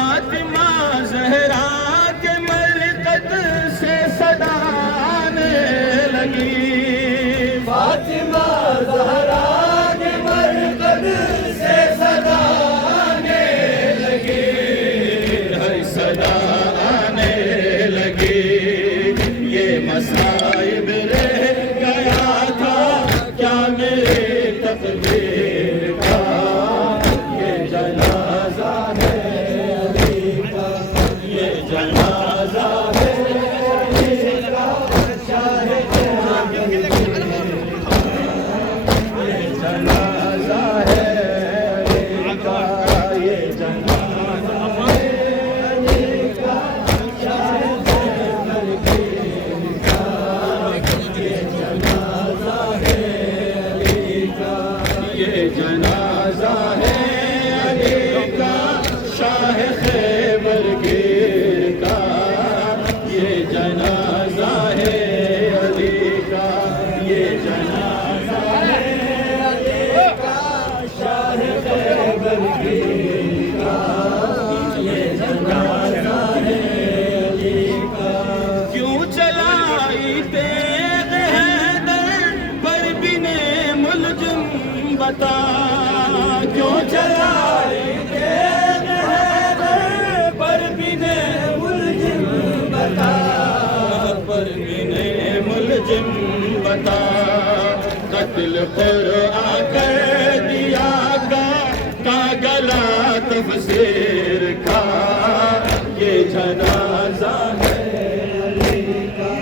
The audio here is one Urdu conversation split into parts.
فاطمہ زہرا کے مرقد سے صدا آنے لگی، فاطمہ زہرا کے مرقد سے صدا آنے لگی، ہر صدا آنے لگی۔ یہ مصائب رہ گیا تھا کیا میرے تقدیر کا، یہ جنازہ ہے علی کا، یہ جنازہ ہے علی کا، شاہ یہ جنازہ ہے علی کا، یہ جنازہ ہے علی کا، شاہ یہ جنازہ ہے علی کا، شاہ خیبر گیر کا، یہ جنازہ ہے علی کا، یہ جنازہ ہے علی کا، شاہ خیبر گیر کا، یہ جنازہ ہے علی کا۔ کیوں چلائی تیغ حیدر پر بن ملجم بتا، کیوں چلائی تیغ حیدر پر بن ملجم بتا، پر بن ملجم بتا، قتل قرآن کر دیا کا گلا تفسیر کا، یہ جنازہ ہے علی کا،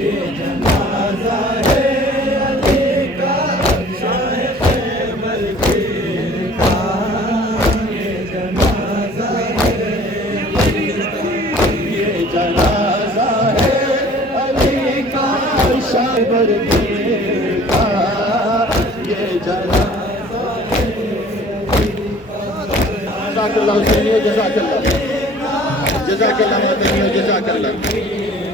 یہ جنازہ ہے علی کا، شاہ خیبر گیر کا، یہ جنازہ ہے علی کا، یہ جنازہ ہے علی کا، شاہ خیبر گیر کا، یہ جنازہ ہے علی کا۔ جزاک اللہ حسینی، جزاک اللہ، جزاک اللہ مدنی، جزاک اللہ۔